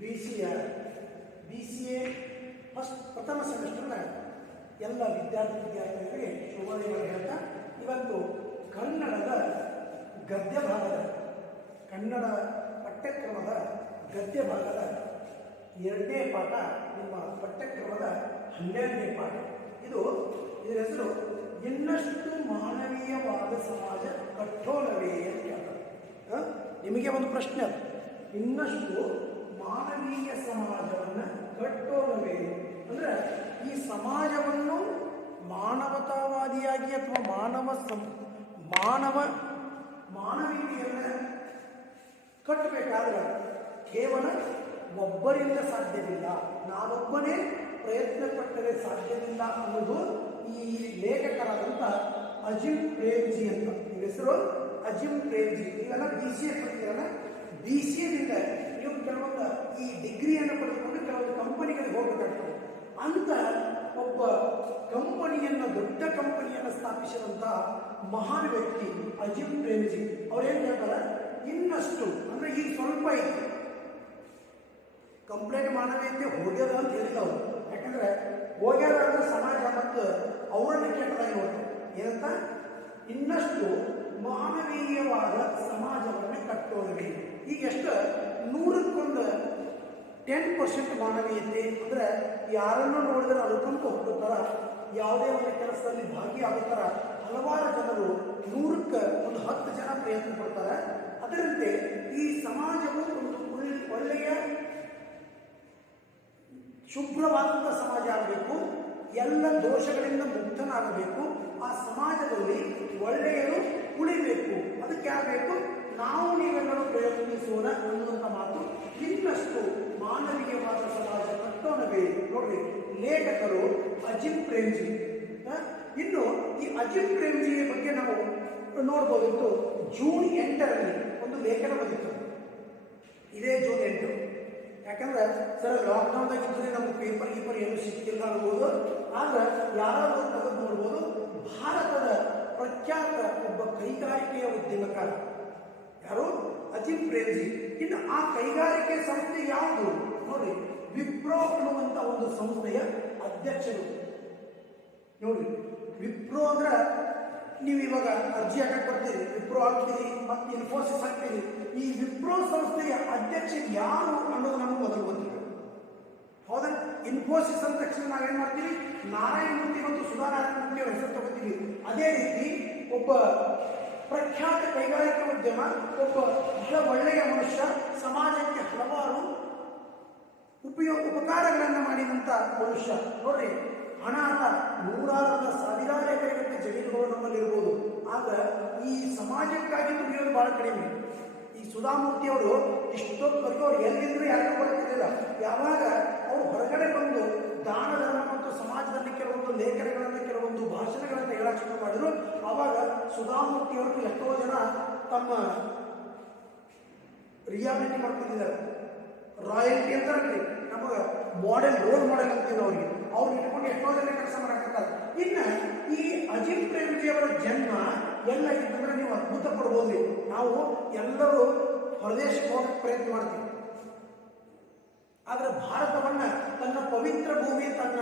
B C A ಪ್ರಥಮ ಸೆಮಿಸ್ಟರ್ನ ಎಲ್ಲ ವಿದ್ಯಾರ್ಥಿಗಳಿಗೆ ಶುಭೋದಯಗಳು ಹೇಳ್ತಾ ಇವತ್ತು ಕನ್ನಡ ಪಠ್ಯಕ್ರಮದ ಗದ್ಯ ಭಾಗದ 2ನೇ ಪಾಠ ನಿಮ್ಮ ಪಠ್ಯಕ್ರಮದ 12ನೇ ಪಾಠ. ಇದರ ಹೆಸರು ಇನ್ನಷ್ಟು ಮಾನವೀಯವಾದ ಸಮಾಜ ಕಟ್ಟೋಣವೇ ಅಂತ ಹೇಳ್ತಾರೆ. ನಿಮಗೆ ಒಂದು ಪ್ರಶ್ನೆ ಅದು, ಇನ್ನಷ್ಟು ಮಾನವೀಯ ಸಮಾಜವನ್ನು ಕಟ್ಟೋಣವೇ ಅಂದರೆ ಈ ಸಮಾಜವನ್ನು ಮಾನವತಾವಾದಿಯಾಗಿ ಅಥವಾ ಮಾನವೀಯತೆಯನ್ನು ಕಟ್ಟಬೇಕಾದ್ರೆ ಕೇವಲ ಒಬ್ಬರಿಂದ ಸಾಧ್ಯವಿಲ್ಲ, ನಾನೊಬ್ಬನೇ ಪ್ರಯತ್ನ ಪಟ್ಟರೆ ಸಾಧ್ಯವಿಲ್ಲ ಅನ್ನೋದು ಈ ಲೇಖಕರಾದಂಥ ಅಜಿಮ್ ಪ್ರೇಮ್ಜಿ ಅಂತ. ಈ ಹೆಸರು ಅಜಿಮ್ ಪ್ರೇಮ್ಜಿ. ನೀವೆಲ್ಲ ಬಿ ಸಿ ಎ ಪಡ್ತೀರಲ್ಲ, ಬಿ ಸಿ ಎದಿಂದ ನೀವು ಕೆಲವೊಂದು ಈ ಡಿಗ್ರಿಯನ್ನು ಪಡೆದುಕೊಂಡು ಕೆಲವೊಂದು ಕಂಪನಿಗಳಿಗೆ ಹೋಗಬೇಕಾಗ್ತದೆ. ಅಂತ ಒಬ್ಬ ದೊಡ್ಡ ಕಂಪನಿಯನ್ನು ಸ್ಥಾಪಿಸಿದಂಥ ಮಹಾನ್ ವ್ಯಕ್ತಿ ಅಜಿಮ್ ಪ್ರೇಮ್ಜಿ. ಅವ್ರೇನು ಹೇಳ್ತಾರೆ, ಇನ್ನಷ್ಟು ಅಂದರೆ ಈಗ ಸ್ವಲ್ಪ ಐತಿ, ಕಂಪ್ಲೇಂಟ್ ಮಾನವೀಯತೆ ಹೋಗ್ಯದ ಅಂತ ಹೇಳಿಲ್ಲ ಅವರು. ಯಾಕಂದ್ರೆ ಹೋಗ್ಯದ ಅಂದ್ರೆ ಸಮಾಜ ಮತ್ತು ಅವರನ್ನ ಕೆಟ್ಟದಾಗಿ ನೋಡ್ತಾರೆ. ಏನಂತ, ಇನ್ನಷ್ಟು ಮಾನವೀಯವಾದ ಸಮಾಜವನ್ನು ಕಟ್ಟೋಣವೇ. ಈಗ ಎಷ್ಟು 100ಕ್ಕೆ 10% ಮಾನವೀಯತೆ ಅಂದರೆ ಯಾರನ್ನು ನೋಡಿದ್ರೆ ಅಳ್ಕೊಂತ ಹೋಗ್ತಾರ, ಯಾವುದೇ ಒಂದು ಕೆಲಸದಲ್ಲಿ ಭಾಗಿಯಾಗುತ್ತಾರ. ಹಲವಾರು ಜನರು 100ಕ್ಕೆ 10 ಜನ ಪ್ರಯತ್ನ ಪಡ್ತಾರೆ. ಅದರಂತೆ ಈ ಸಮಾಜವು ಒಂದು ಒಳ್ಳೆಯ ಶುಭ್ರವಾದಂಥ ಸಮಾಜ ಆಗಬೇಕು, ಎಲ್ಲ ದೋಷಗಳಿಂದ ಮುಕ್ತನಾಗಬೇಕು, ಆ ಸಮಾಜದಲ್ಲಿ ಒಳ್ಳೆಯರು ಉಳಿಬೇಕು. ಅದಕ್ಕೆ ಆಗಬೇಕು, ನಾವು ನೀವೆಲ್ಲರೂ ಪ್ರಯತ್ನಿಸೋಣ ಅನ್ನುವಂಥ ಮಾತು. ಇನ್ನಷ್ಟು ಮಾನವೀಯವಾದ ಸಮಾಜ ಕಟ್ಟೋಣವೇ. ನೋಡ್ರಿ, ಲೇಖಕರು ಅಜಿಮ್ ಪ್ರೇಮ್ಜಿ. ಇನ್ನು ಈ ಅಜಿಮ್ ಪ್ರೇಮ್ಜಿಯ ಬಗ್ಗೆ ನಾವು ನೋಡ್ಬೋದಿತ್ತು. ಜೂನ್ 8ರಲ್ಲಿ ಒಂದು ಲೇಖನ ಬಂದಿತ್ತು, ಇದೇ ಜೂನ್ 8. ಯಾಕಂದ್ರೆ ಸರ್ ಲಾಕ್ಡೌನ್ದಾಗ ಇದ್ರೆ ನಮ್ಗೆ ಪೇಪರ್ ಏನು ಸಿಕ್ಕಿಲ್ಲ ಅನ್ಬೋದು. ಆದ್ರೆ ಯಾರಾದರೂ ತೆಗೆದು ನೋಡ್ಬೋದು, ಭಾರತದ ಪ್ರಖ್ಯಾತ ಒಬ್ಬ ಕೈಗಾರಿಕೆಯ ಉದ್ಯಮಕಾರ ಯಾರು, ಅಜಿಮ್ ಪ್ರೇಮ್ಜಿ. ಇನ್ನು ಆ ಕೈಗಾರಿಕೆ ಸಂಸ್ಥೆ ಯಾವುದು ನೋಡ್ರಿ, ವಿಪ್ರೋ ಅನ್ನುವಂಥ ಒಂದು ಸಂಸ್ಥೆಯ ಅಧ್ಯಕ್ಷರು. ನೋಡ್ರಿ, ವಿಪ್ರೋ ಅಂದ್ರೆ ನೀವು ಇವಾಗ ಅರ್ಜಿ ಹಾಕಕ್ಕೆ ಬರ್ತೀರಿ, ವಿಪ್ರೋ ಆಗ್ತೀರಿ, ಮತ್ತೆ ಇನ್ಫೋಸಿಸ್ ಆಗ್ತೀರಿ. ಈ ವಿಪ್ರೋ ಸಂಸ್ಥೆಯ ಅಧ್ಯಕ್ಷ ಯಾರು ಅನ್ನೋದು ನಮಗೆ ಮೊದಲು ಗೊತ್ತಿಲ್ಲ. ಹೌದಾ? ಇನ್ಫೋಸಿಸ್ ಅಂದ ತಕ್ಷಣ ನಾವೇನು ಮಾಡ್ತೀವಿ, ನಾರಾಯಣ ಮೂರ್ತಿ ಮತ್ತು ಸುಧಾನಾರಾಯಣ ಮೂರ್ತಿ ಅವರ ಹೆಸರು ತಗೋತೀವಿ. ಅದೇ ರೀತಿ ಒಬ್ಬ ಪ್ರಖ್ಯಾತ ಕೈಗಾರಿಕಾ ಉದ್ಯಮ, ಒಬ್ಬ ಬಹಳ ಒಳ್ಳೆಯ ಮನುಷ್ಯ, ಸಮಾಜಕ್ಕೆ ಹಲವಾರು ಉಪಕಾರಗಳನ್ನು ಮಾಡಿದಂಥ ಮನುಷ್ಯ. ನೋಡ್ರಿ, ಅನಾಥ ನೂರಾರು ಸಾವಿರಾರು ಎಕರೆಗಟ್ಟಲೆ ಜಮೀನುಗಳು ನಮ್ಮಲ್ಲಿರ್ಬೋದು. ಆದ್ರೆ ಈ ಸಮಾಜಕ್ಕಾಗಿ ದುಡಿಯೋದು ಬಹಳ ಕಡಿಮೆ. ಈ ಸುಧಾಮೂರ್ತಿ ಅವರು ಇಷ್ಟೊತ್ತವರೆಗೂ ಅವ್ರು ಎಲ್ಲಿಂದ್ರೂ ಯಾರಿಗೂ ಬರ್ತಿರಲಿಲ್ಲ. ಯಾವಾಗ ಅವರು ಹೊರಗಡೆ ಬಂದು ದಾನ ಧರ್ಮ ಮತ್ತು ಸಮಾಜದಲ್ಲಿ ಕೆಲವೊಂದು ಲೇಖನಗಳನ್ನು, ಕೆಲವೊಂದು ಭಾಷಣಗಳನ್ನು ಹೇಳಕ್ಕೆ ಶುರು ಮಾಡಿದ್ರು, ಆವಾಗ ಸುಧಾಮೂರ್ತಿ ಅವರು ಎಷ್ಟೋ ಜನ ತಮ್ಮ ರಿಯಾಲಿಟಿ ಮಾಡ್ಕೊಂಡಿದ್ದಾರೆ. ರಾಯಲ್ಟಿ ಅಂತ ನಮಗೆ ರೋಲ್ ಮಾಡೆಲ್ ಅಂತೀವಿ ಅವ್ರಿಗೆ. ಅವ್ರು ಇಟ್ಕೊಂಡು ಎಷ್ಟೋ ಜನ ಕೆಲಸ ಮಾಡಾಕತ್ತಾರೆ. ಇನ್ನು ಈ ಅಜಿಮ್ ಪ್ರೇಮ್ಜಿ ಅವರ ಜನ್ಮ ಎಲ್ಲ ಇತ್ತಂದ್ರೆ ನೀವು ಅದ್ಭುತ ಪಡ್ಬೋದು. ನಾವು ಎಲ್ಲರೂ ಹೊರದೇಶಕ್ಕೆ ಹೋಗಕ್ಕೆ ಪ್ರಯತ್ನ ಮಾಡ್ತೀವಿ, ಆದರೆ ಭಾರತವನ್ನ ತನ್ನ ಪವಿತ್ರ ಭೂಮಿ, ತನ್ನ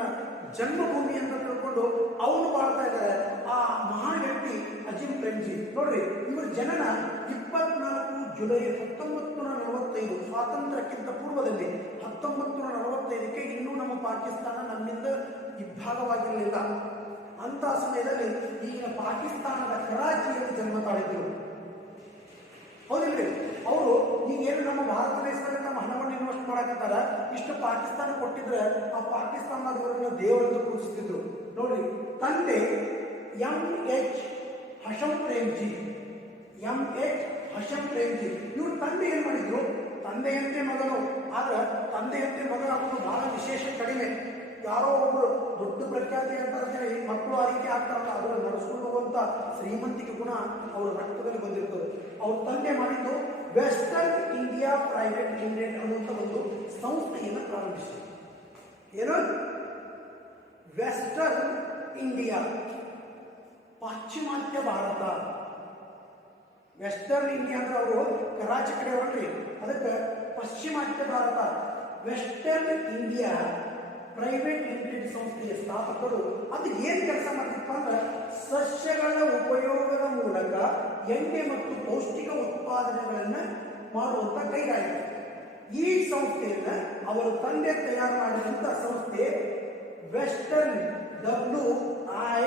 ಜನ್ಮಭೂಮಿ ಅಂತ ತಿಳ್ಕೊಂಡು ಅವನು ಬಾಳ್ತಾ ಇದ್ದಾರೆ ಆ ಮಹಾನ್ ವ್ಯಕ್ತಿ ಅಜಿಮ್ ಪ್ರೇಮ್ಜಿ. ನೋಡ್ರಿ, ಇವರ ಜನನ 24 ಜುಲೈ 1945, ಸ್ವಾತಂತ್ರ್ಯಕ್ಕಿಂತ ಪೂರ್ವದಲ್ಲಿ 1945ಕ್ಕೆ ಇನ್ನೂ ನಮ್ಮ ಪಾಕಿಸ್ತಾನ ನಮ್ಮಿಂದ ಇಬ್ಬಾಗವಾಗಿರಲಿಲ್ಲ. ಅಂತ ಸಮಯದಲ್ಲಿ ಈಗಿನ ಪಾಕಿಸ್ತಾನದ ಕರಾಚಿಯಲ್ಲಿ ಜನ್ಮ ತಾಳಿದ್ರು. ಹೌದಿಲ್ರಿ? ಅವರು ಈಗೇನು ನಮ್ಮ ಭಾರತ ದೇಶದಲ್ಲಿ ನಮ್ಮ ಹಣವನ್ನು ಇನ್ವೆಸ್ಟ್ ಮಾಡಕತ್ತಾರ, ಇಷ್ಟು ಪಾಕಿಸ್ತಾನ ಕೊಟ್ಟಿದ್ರೆ ಆ ಪಾಕಿಸ್ತಾನದವರನ್ನು ದೇವರನ್ನು ಕೂರಿಸ್ತಿದ್ರು. ನೋಡ್ರಿ, ತಂದೆ M.H. ಹಶಮ್ ಪ್ರೇಮ್ಜಿ. ಇವ್ರ ತಂದೆ ಏನ್ ಮಾಡಿದ್ರು, ತಂದೆಯಂತೆ ಮಗನು. ಆದ್ರೆ ತಂದೆಯಂತೆ ಮಗ ಆಗೋದು ಬಹಳ ವಿಶೇಷ ಕಡಿಮೆ. ಯಾರೋ ಒಬ್ಬರು ದೊಡ್ಡ ಪ್ರಖ್ಯಾತಿ ಅಂತ ಮಕ್ಕಳು ಆ ರೀತಿ ಆಗ್ತಾರಲ್ಲ, ಅದನ್ನು ನಡೆಸ್ಕೊಂಡು ಹೋಗುವಂತ ಶ್ರೀಮಂತಿಕೆ ಗುಣ ಅವರ ರಕ್ತದಲ್ಲಿ ಬಂದಿರ್ತದೆ. ಅವ್ರ ತಂದೆ ಮಾಡಿದ್ದು ವೆಸ್ಟರ್ನ್ ಇಂಡಿಯಾ ಪ್ರೈವೇಟ್ ಲಿಮಿಟೆಡ್ ಅನ್ನುವಂಥ ಒಂದು ಸಂಸ್ಥೆಯನ್ನು ಪ್ರಾರಂಭಿಸಿದರು. ಏನು? ವೆಸ್ಟರ್ನ್ ಇಂಡಿಯಾ, ಪಾಶ್ಚಿಮಾತ್ಯ ಭಾರತ. ವೆಸ್ಟರ್ನ್ ಇಂಡಿಯಾ ಅಂದ್ರೆ ಅವರು ಕರಾಚಿ ಕಡೆ ಹೊರಟ್ರಿ, ಅದಕ್ಕೆ ಪಶ್ಚಿಮಾತ್ಯ ಭಾರತ. ವೆಸ್ಟರ್ನ್ ಇಂಡಿಯಾ ಪ್ರೈವೇಟ್ ಲಿಮಿಟೆಡ್ ಸಂಸ್ಥೆಯ ಸ್ಥಾಪಕರು. ಅದು ಏನು ಕೆಲಸ ಮಾಡ್ತಿತ್ತು ಅಂದ್ರೆ ಸಸ್ಯಗಳ ಉಪಯೋಗದ ಮೂಲಕ ಎಣ್ಣೆ ಮತ್ತು ಪೌಷ್ಟಿಕ ಉತ್ಪಾದನೆಗಳನ್ನು ಮಾಡುವಂತ ಕೈಗಾರಿಕೆ. ಈ ಸಂಸ್ಥೆಯನ್ನ ಅವರ ತಂದೆ ತಯಾರು ಮಾಡಿದಂತ ಸಂಸ್ಥೆ ವೆಸ್ಟರ್ನ್ WI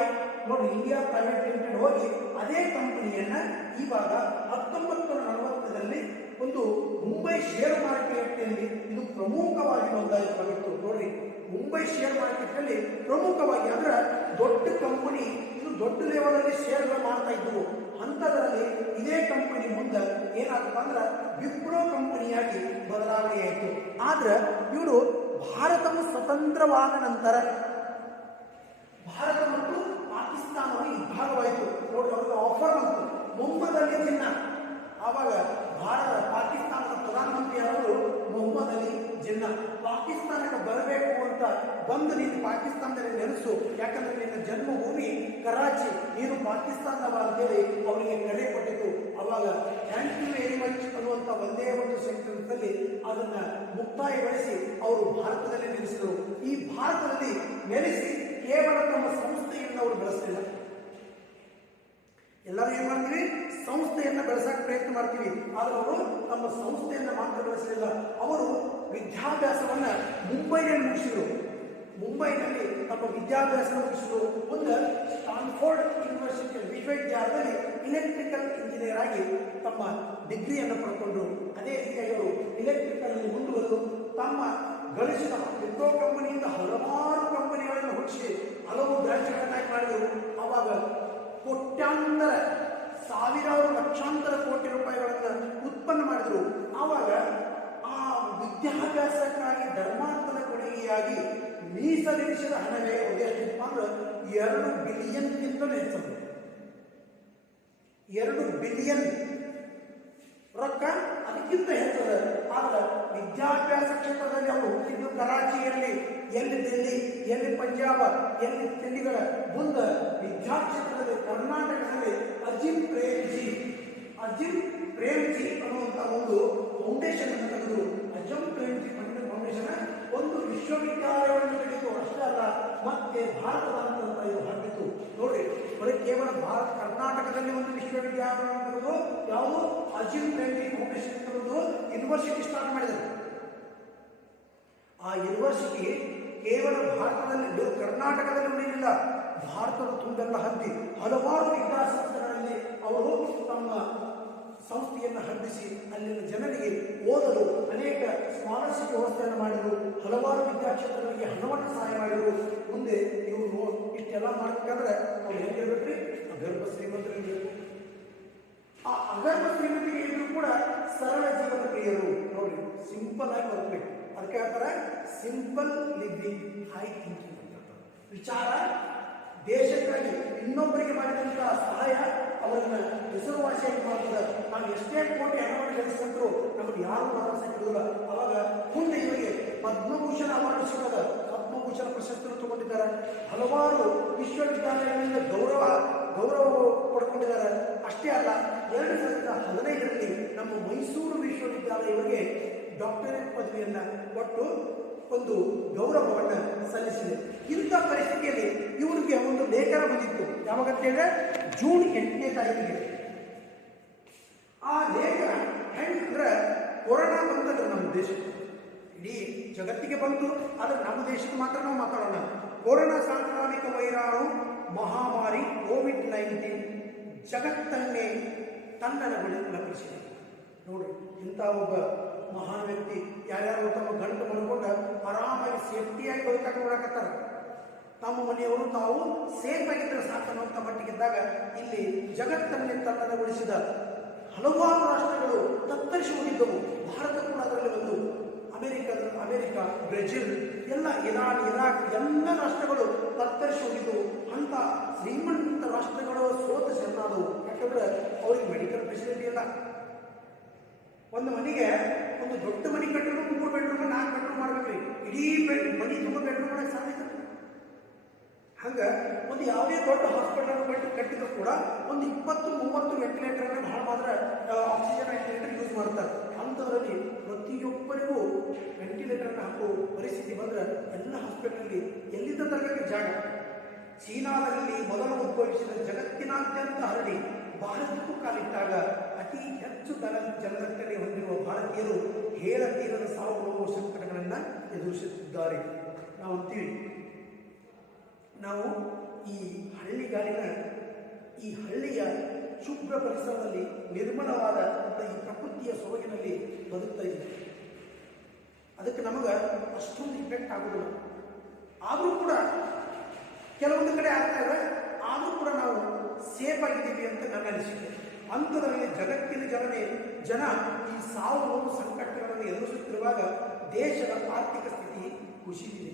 ನೋಡಿ ಇಂಡಿಯಾ ಪ್ರೈವೇಟ್ ಲಿಮಿಟೆಡ್ ಹೋಗಿ ಅದೇ ಕಂಪನಿಯನ್ನ ಇವಾಗ 1940ರಲ್ಲಿ ಒಂದು ಮುಂಬೈ ಶೇರ್ ಮಾರುಕಟ್ಟೆಯಲ್ಲಿ ಇದು ಪ್ರಮುಖವಾಗಿ ನೋಂದಾಯಿತವಾಗಿತ್ತು. ನೋಡ್ರಿ, ಮುಂಬೈ ಶೇರ್ ಮಾರ್ಕೆಟ್ನಲ್ಲಿ ಪ್ರಮುಖವಾಗಿ ಅಂದ್ರೆ ದೊಡ್ಡ ಕಂಪನಿ, ಇದು ದೊಡ್ಡ ಲೆವೆಲ್ ಅಲ್ಲಿ ಶೇರ್ಗಳು ಮಾಡ್ತಾ ಇದ್ವು. ಅಂತದರಲ್ಲಿ ಇದೇ ಕಂಪನಿ ಮುಂದೆ ಏನಾಗ್ತಪ್ಪ ಅಂದ್ರೆ ವಿಪ್ರೋ ಕಂಪನಿಯಾಗಿ ಬದಲಾವಣೆ ಆಯಿತು. ಆದ್ರೆ ಇವರು ಭಾರತವು ಸ್ವತಂತ್ರವಾದ ನಂತರ ಭಾರತ ಮತ್ತು ಪಾಕಿಸ್ತಾನವು ಇಬ್ಬಾಗವಾಯಿತು. ನೋಡಿ, ಅವ್ರಿಗೆ ಆಫರ್ ಬಂತು ಮೊಹಮ್ಮದ್ ಚಿನ್ನ. ಆವಾಗ ಪಾಕಿಸ್ತಾನದ ಪ್ರಧಾನಮಂತ್ರಿಯವರು ಮೊಹಮ್ಮದ್ ಅಲಿ ಜಿನ್ನಾ ಪಾಕಿಸ್ತಾನಕ್ಕೆ ಬರಬೇಕು ಅಂತ ಬಂದು ನೀನು ಪಾಕಿಸ್ತಾನದಲ್ಲಿ ನೆಲೆಸು, ಯಾಕಂದ್ರೆ ನಿನ್ನ ಜನ್ಮಭೂಮಿ ಕರಾಚಿ, ನೀನು ಪಾಕಿಸ್ತಾನದವ ಅಂತೇಳಿ ಅವರಿಗೆ ಕರೆ ಕೊಟ್ಟಿತ್ತು. ಅವಾಗ ಥ್ಯಾಂಕ್ ಯು ವೆರಿ ಮಚ್ ಅನ್ನುವಂಥ ಒಂದೇ ಒಂದು ಸೆಂಟೆನ್ಸ್ ಅಲ್ಲಿ ಅದನ್ನ ಮುಕ್ತಾಯಗೊಳಿಸಿ ಅವರು ಭಾರತದಲ್ಲಿ ನೆಲೆಸಿದರು. ಈ ಭಾರತದಲ್ಲಿ ನೆಲೆಸಿ ಕೇವಲ ತಮ್ಮ ಸಂಸ್ಥೆಯನ್ನು ಅವರು ಬೆಳೆಸಲಿಲ್ಲ. ಎಲ್ಲರೂ ಏನ್ ಮಾಡ್ತೀವಿ, ಸಂಸ್ಥೆಯನ್ನ ಬೆಳೆಸಕ್ಕೆ ಪ್ರಯತ್ನ ಮಾಡ್ತೀವಿ, ಆದ್ರೆ ಅವರು ತಮ್ಮ ಸಂಸ್ಥೆಯನ್ನ ಮಾತ್ರ ಬೆಳೆಸಲಿಲ್ಲ. ಅವರು ವಿದ್ಯಾಭ್ಯಾಸವನ್ನ ಮುಂಬೈನಲ್ಲಿ ಮುಗಿಸಿದರು. ಮುಂಬೈನಲ್ಲಿ ತಮ್ಮ ವಿದ್ಯಾಭ್ಯಾಸ ಮುಗಿಸಿದರು. ಮುಂದೆ ಸ್ಟಾನ್ಫೋರ್ಡ್ ಯೂನಿವರ್ಸಿಟಿ ವಿಶ್ವವಿದ್ಯಾಲಯದಲ್ಲಿ ಇಲೆಕ್ಟ್ರಿಕಲ್ ಇಂಜಿನಿಯರ್ ಆಗಿ ತಮ್ಮ ಡಿಗ್ರಿಯನ್ನು ಪಡ್ಕೊಂಡ್ರು. ಅದೇ ರೀತಿಯಾಗಿ ಅವರು ಇಲೆಕ್ಟ್ರಿಕಲ್ ಅಲ್ಲಿ ಮುಂದುವರೆದು ತಮ್ಮ ಗಳಿಸಿದ ವಿಪ್ರೋ ಕಂಪನಿಯಿಂದ ಹಲವಾರು ಕಂಪನಿಗಳನ್ನು ಹುಟ್ಟಿಸಿ ಹಲವು ಬ್ರಾಂಚ್ಗಳನ್ನಾಗಿ ಮಾಡಿದರು. ಅವಾಗ ಕೋಟ್ಯಾಂತರ ಸಾವಿರಾರು ಲಕ್ಷಾಂತರ ಕೋಟಿ ರೂಪಾಯಿಗಳನ್ನು ಉತ್ಪನ್ನ ಮಾಡಿದರು. ಆವಾಗ ಆ ವಿದ್ಯಾಭ್ಯಾಸಕ್ಕಾಗಿ ಧರ್ಮಾಂತರ ಕೊಡುಗೆಯಾಗಿ ಮೀಸಲಿರಿಸಿದ ಹಣವೇ ಎಷ್ಟಿತ್ತು ಅಂದ್ರೆ 2 ಬಿಲಿಯನ್ಗಿಂತಲೂ ಹೆಚ್ಚು. 2 ಬಿಲಿಯನ್ ರೊಕ್ಕ ಅದಕ್ಕಿಂತ ಹೆಚ್ಚದ. ಆದ್ರೆ ವಿದ್ಯಾಭ್ಯಾಸ ಕ್ಷೇತ್ರದಲ್ಲಿ ಅವರು ಹುಟ್ಟಿದ್ದು ಕರಾಚಿಯಲ್ಲಿ, ಎಲ್ಲಿ ದಿಲ್ಲಿ, ಎಲ್ಲಿ ಪಂಜಾಬ್, ಎಲ್ಲಿ ಚಂಡೀಗಢ. ಮುಂದೆ ವಿದ್ಯಾಕ್ಷೇತ್ರದಲ್ಲಿ ಕರ್ನಾಟಕದಲ್ಲಿ ಅಜಿಮ್ ಪ್ರೇಮ್ಜಿ ಅನ್ನುವಂಥ ಒಂದು ಫೌಂಡೇಶನ್ ಅನ್ನು ತೆಗೆದು ಅಜಿಮ್ ಪ್ರೇಮ್ಜಿ ಫೌಂಡೇಶನ್ ಒಂದು ವಿಶ್ವವಿದ್ಯಾಲಯವನ್ನು ತೆಗೆದು ಅಷ್ಟೇ ಅಲ್ಲ, ಮತ್ತೆ ಭಾರತದಾದ್ಯಂತ ಇದು ಹರಡಿತು. ನೋಡಿ, ಬರೀ ಕೇವಲ ಕರ್ನಾಟಕದಲ್ಲಿ ಒಂದು ವಿಶ್ವವಿದ್ಯಾಲಯವನ್ನು ತೆಗೆದು ಯಾವುದು ಅಜಿಮ್ ಪ್ರೇಮ್ಜಿ ಫೌಂಡೇಶನ್ ತೆಗೆದು ಯೂನಿವರ್ಸಿಟಿ ಸ್ಟಾರ್ಟ್ ಮಾಡಿದರು. ಆ ಯೂನಿವರ್ಸಿಟಿ ಕೇವಲ ಭಾರತದಲ್ಲಿ ಕರ್ನಾಟಕದಲ್ಲಿ ಉಳಿಯಲಿಲ್ಲ, ಭಾರತದ ತುಂಬೆಲ್ಲ ಹಬ್ಬಿ ಹಲವಾರು ವಿದ್ಯಾಸಂಸ್ಥೆಗಳಲ್ಲಿ ಅವರು ತಮ್ಮ ಸಂಸ್ಥೆಯನ್ನು ಹಬ್ಬಿಸಿ ಅಲ್ಲಿನ ಜನರಿಗೆ ಓದಲು ಅನೇಕ ಸ್ಕಾಲರ್ಶಿಪ್ ವ್ಯವಸ್ಥೆಯನ್ನು ಮಾಡಿದರು. ಹಲವಾರು ವಿದ್ಯಾಕ್ಷೇತ್ರಗಳಿಗೆ ಹಣವನ್ನು ಸಹಾಯ ಮಾಡಿದರು. ಮುಂದೆ ಇವರು ಇಷ್ಟೆಲ್ಲ ಮಾಡಬೇಕಾದ್ರೆ ಅವ್ರು ಹೇಗಿರ್ಬೇಕ್ರಿ, ಅಗರ್ಭ ಶ್ರೀಮಂತರಿರಬೇಕು. ಆ ಅಗರ್ಭ ಶ್ರೀಮಂತಿಗೆ ಇದ್ರು ಕೂಡ ಸರಳ ಜೀವನ ಪ್ರಿಯರು. ನೋಡಿ, ಸಿಂಪಲ್ ಆಗಿ ಬರಬೇಕು. ಅದಕ್ಕೆ ಹೇಳ್ತಾರೆ ಸಿಂಪಲ್ ಲಿವಿಂಗ್, ಹೈ ಥಿಂಕಿಂಗ್ ಅಂತ. ವಿಚಾರ, ದೇಶಕ್ಕಾಗಿ ಇನ್ನೊಬ್ಬರಿಗೆ ಮಾಡಿದಂತಹ ಸಹಾಯ ಅವರನ್ನ ಹೆಸರುವಾಸಿಯಾಗಿ ಮಾಡ್ತದೆ. ನಾವು ಎಷ್ಟೇ ಕೋಟಿ ಹಣವನ್ನು ಗಳಿಸಿದ್ರು ನಮಗೆ ಯಾರು ಮಾತಾಡ್ಸಕ್ಕಿಲ್ಲ. ಅವಾಗ ಮುಂದೆ ಇವರಿಗೆ ಪದ್ಮಭೂಷಣ ಅವಾರ್ಡ್ ಸಿಕ್ಕದ, ಪದ್ಮಭೂಷಣ ಪ್ರಶಸ್ತಿಯನ್ನು ತಗೊಂಡಿದ್ದಾರೆ. ಹಲವಾರು ವಿಶ್ವವಿದ್ಯಾಲಯಗಳಿಂದ ಗೌರವ ಪಡ್ಕೊಂಡಿದ್ದಾರೆ. ಅಷ್ಟೇ ಅಲ್ಲ, 2015ರಲ್ಲಿ ನಮ್ಮ ಮೈಸೂರು ವಿಶ್ವವಿದ್ಯಾಲಯ ಇವರಿಗೆ ಡಾಕ್ಟರೇಟ್ ಪದವಿಯನ್ನ ಕೊಟ್ಟು ಒಂದು ಗೌರವವನ್ನು ಸಲ್ಲಿಸಿದೆ. ಇಂಥ ಪರಿಸ್ಥಿತಿಯಲ್ಲಿ ಇವರಿಗೆ ಒಂದು ಲೇಖನ ಬಂದಿತ್ತು. ಯಾವಾಗಂತ ಹೇಳಿದ್ರೆ ಜೂನ್ 8ನೇ ತಾರೀಕಿಗೆ. ಆ ಲೇಖನ ಹೆಂಗಂದ್ರೆ ಕೊರೋನಾ ಬಂತಂದ್ರೆ ನಮ್ಮ ದೇಶಕ್ಕೆ, ಇಡೀ ಜಗತ್ತಿಗೆ ಬಂತು, ಆದ್ರೆ ನಮ್ಮ ದೇಶಕ್ಕೆ ಮಾತ್ರ ನಾವು ಮಾತಾಡೋಣ. ಕೊರೋನಾ ಸಾಂಕ್ರಾಮಿಕ ವೈರಾಣು ಮಹಾಮಾರಿ COVID-19 ಜಗತ್ತನ್ನೇ ತನ್ನಡಗೊಳಿಸಿದೆ. ನೋಡ್ರಿ, ಇಂಥ ಒಬ್ಬ ಮಹಾನ್ ವ್ಯಕ್ತಿ ಯಾರ್ಯಾರು ತಮ್ಮ ಗಂಟು ಮಾಡ್ಕೊಂಡು ಆರಾಮಾಗಿ ಸೇಫ್ಟಿಯಾಗಿ ಬದುಕಾಗಿ ನೋಡಕತ್ತಾರ. ತಮ್ಮ ಮನೆಯವರು ತಾವು ಸೇಫ್ ಆಗಿದ್ರೆ ಸಾಕನ್ನುವಂಥ ಮಟ್ಟಿಗಿದ್ದಾಗ ಇಲ್ಲಿ ಜಗತ್ತನ್ನೇ ತನ್ನಡಗೊಳಿಸಿದ ಹಲವಾರು ರಾಷ್ಟ್ರಗಳು ತತ್ತರಿಸಿ ಹೋಗಿದ್ದವು. ಭಾರತ ಕೂಡ ಅದರಲ್ಲಿ ಒಂದು. ಅಮೆರಿಕ, ಬ್ರೆಜಿಲ್, ಎಲ್ಲ ಇರಾನ್, ಇರಾಕ್ ಎಲ್ಲ ರಾಷ್ಟ್ರಗಳು ತತ್ತರಿಸಿ ಹೋಗಿದ್ದವು. ಅಂತ ಶ್ರೀಮಂತ ರಾಷ್ಟ್ರಗಳು ಸೋತ ಶರಣಾದವು. ಯಾಕಂದ್ರೆ ಅವ್ರಿಗೆ ಮೆಡಿಕಲ್ ಫೆಸಿಲಿಟಿ ಇಲ್ಲ. ಒಂದು ಮನೆಗೆ ಒಂದು ದೊಡ್ಡ ಮನೆ ಕಟ್ಟರು 3 ಬೆಡ್ರೂಮ್ 4 ಬೆಡ್ರೂಮ್ ಮಾಡ್ಬೇಕ್ರಿ. ಇಡೀ ಮನೆ ತುಂಬ ಬೆಡ್ರೂಮ್ ಮಾಡಕ್ಕೆ ಸಾಧ್ಯತೆ. ಹಂಗ ಒಂದು ಯಾವುದೇ ದೊಡ್ಡ ಹಾಸ್ಪಿಟಲ್ ಕಟ್ಟಿದ್ರು ಕೂಡ ಒಂದು 20-30 ವೆಂಟಿಲೇಟರ್ ಭಾಳ ಮಾತ್ರ ಆಕ್ಸಿಜನ್ ವೆಂಟಿಲೇಟರ್ ಯೂಸ್ ಮಾಡ್ತಾರೆ. ಅಂಥದ್ರಲ್ಲಿ ಪ್ರತಿಯೊಬ್ಬರಿಗೂ ವೆಂಟಿಲೇಟರ್ನ ಮಾರುಕಟ್ಟೆಗಳಲ್ಲಿ ಎಲ್ಲಿಂದ ತರಬೇಕು ಜಾಗ? ಚೀನಾದಲ್ಲಿ ಮೊದಲು ಉದ್ಭವಿಸಿದ ಜಗತ್ತಿನಾದ್ಯಂತ ಹರಡಿ ಭಾರತಕ್ಕೂ ಕಾಲಿಟ್ಟಾಗ ಅತಿ ಹೆಚ್ಚು ಜನದಟ್ಟಣೆ ಹೊಂದಿರುವ ಭಾರತೀಯರು ಹೇಳತೀರದ ಸಾವು ಸಂಕಟಗಳನ್ನು ಎದುರಿಸುತ್ತಿದ್ದಾರೆ. ನಾವು ಅಂತೀವಿ, ನಾವು ಈ ಹಳ್ಳಿಗಾಡಿನ ಈ ಹಳ್ಳಿಯ ಶುಭ್ರ ಪರಿಸರದಲ್ಲಿ ನಿರ್ಮಲವಾದ ಈ ಪ್ರಕೃತಿಯ ಸೊಬಗಿನಲ್ಲಿ ಬದುಕ್ತಾ ಇದ್ದೀವಿ. ಅದಕ್ಕೆ ನಮಗೆ ಅಷ್ಟೊಂದು ಇಫೆಕ್ಟ್ ಆಗೋದಿಲ್ಲ. ಆದರೂ ಕೂಡ ಕೆಲವೊಂದು ಕಡೆ ಆಗ್ತಾ ಇದೆ, ಆದರೂ ಕೂಡ ನಾವು ಸೇಫ್ ಆಗಿದ್ದೀವಿ ಅಂತ ನನ್ನ ಅನಿಸಿಕೆ. ಅಂಥದ್ರಲ್ಲಿ ಜಗತ್ತಿನ ಜನ ಈ ಸಾವು ನೋವು ಸಂಕಟಗಳನ್ನು ಎದುರಿಸುತ್ತಿರುವಾಗ ದೇಶದ ಆರ್ಥಿಕ ಸ್ಥಿತಿ ಕುಸಿದಿದೆ.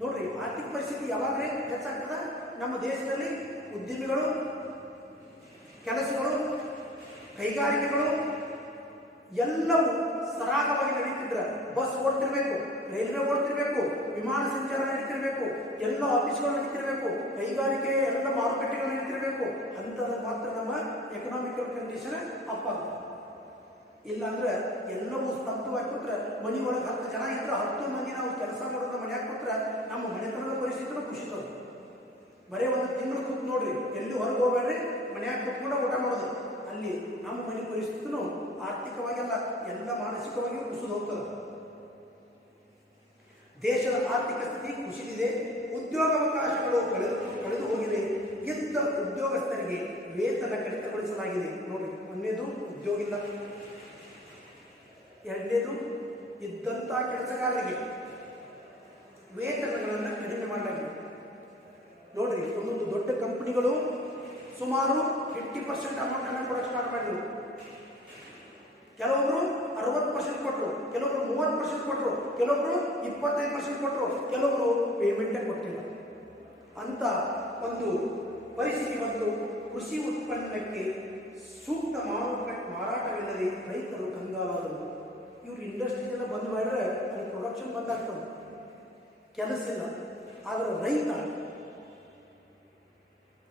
ನೋಡ್ರಿ, ಆರ್ಥಿಕ ಪರಿಸ್ಥಿತಿ ಯಾವಾಗಲೇ ಹೆಚ್ಚಾಗ್ತದ. ನಮ್ಮ ದೇಶದಲ್ಲಿ ಉದ್ಯಮಿಗಳು, ಕೆಲಸಗಳು, ಕೈಗಾರಿಕೆಗಳು ಎಲ್ಲವೂ ಸರಾಗವಾಗಿ ನಡೀತಿದ್ರೆ, ಬಸ್ ಓಡ್ತಿರ್ಬೇಕು, ರೈಲ್ವೆ ಓಡ್ತಿರ್ಬೇಕು, ವಿಮಾನ ಸಂಚಾರ ನಡೀತಿರ್ಬೇಕು, ಎಲ್ಲ ಆಫೀಸ್ಗಳು ನಡೀತಿರ್ಬೇಕು, ಕೈಗಾರಿಕೆ ಎಲ್ಲ ಮಾರುಕಟ್ಟೆಗಳು ನಡೀತಿರ್ಬೇಕು. ಅಂಥದ್ದು ಮಾತ್ರ ನಮ್ಮ ಎಕನಾಮಿಕಲ್ ಕಂಡೀಷನ್ ಅಪ್ ಆಗ್ತದೆ. ಇಲ್ಲಾಂದ್ರೆ ಎಲ್ಲವೂ ಸ್ತಬ್ಧವಾಗಿ ಕೊಟ್ರೆ, ಮನೆ ಒಳಗೆ 10 ಜನ ಇದ್ರೆ 10 ಮಂದಿ ನಾವು ಕೆಲಸ ಮಾಡೋದು ಮನೆಯಾಗ ಕೊಟ್ರೆ ನಮ್ಮ ಮನೆತನದ ಪರಿಸ್ಥಿತಿನೂ ಕುಸಿತದೆ. ಬರೀ ಒಂದು ತಿಂಗಳು ಕೂತು ನೋಡ್ರಿ, ಎಲ್ಲಿ ಹೊರಗೆ ಹೋಗ್ಬೇಡ್ರಿ, ಮನೆಯಾಗ ಕೂತ್ಕೊಂಡು ಊಟ ಮಾಡೋದು. ಅಲ್ಲಿ ನಮ್ಮ ಮನೆ ಪರಿಸ್ಥಿತಿನೂ ಆರ್ಥಿಕವಾಗೆಲ್ಲ ಎಲ್ಲ ಮಾನಸಿಕವಾಗಿ ಕುಸಿದು ಹೋಗ್ತದೆ. ದೇಶದ ಆರ್ಥಿಕ ಸ್ಥಿತಿ ಕುಸಿದಿದೆ. ಉದ್ಯೋಗಾವಕಾಶಗಳು ಕಳೆದು ಹೋಗಿದೆ. ಇದ್ದ ಉದ್ಯೋಗಸ್ಥರಿಗೆ ವೇತನ ಕಡಿತಗೊಳಿಸಲಾಗಿದೆ. ನೋಡಿ, ಒಂದನೇದು ಉದ್ಯೋಗ ಇಲ್ಲ, ಎರಡನೇದು ಇದ್ದಂಥ ಕೆಲಸಗಾರರಿಗೆ ವೇತನಗಳನ್ನು ಕಡಿಮೆ ಮಾಡಲಾಗಿದೆ. ನೋಡ್ರಿ, ಒಂದೊಂದು ದೊಡ್ಡ ಕಂಪನಿಗಳು ಸುಮಾರು 50% ಅಮೌಂಟನ್ನು ಕೊಡೋಕೆ ಸ್ಟಾರ್ಟ್ ಮಾಡಿದ್ರು. ಕೆಲವೊಬ್ರು 60% ಕೊಟ್ಟರು, ಕೆಲವೊಬ್ರು 30% ಕೊಟ್ಟರು, ಕೆಲವೊಬ್ರು 25% ಕೊಟ್ಟರು, ಕೆಲವೊಬ್ರು ಪೇಮೆಂಟೇ ಕೊಟ್ಟಿಲ್ಲ. ಅಂತ ಒಂದು ಪರಿಸ್ಥಿತಿ ಬಂದು ಕೃಷಿ ಉತ್ಪನ್ನಕ್ಕೆ ಸೂಕ್ತ ಮಾರಾಟವಿಲ್ಲದೆ ರೈತರು ಕಂಗಾಲಾದರು. ಇವ್ರು ಇಂಡಸ್ಟ್ರೀಸ್ ಎಲ್ಲ ಬಂದ್ ಮಾಡಿದ್ರೆ ಅಲ್ಲಿ ಪ್ರೊಡಕ್ಷನ್ ಬಂದಾಗ್ತದೆ, ಕೆಲಸ ಇಲ್ಲ. ಆದರೆ ರೈತ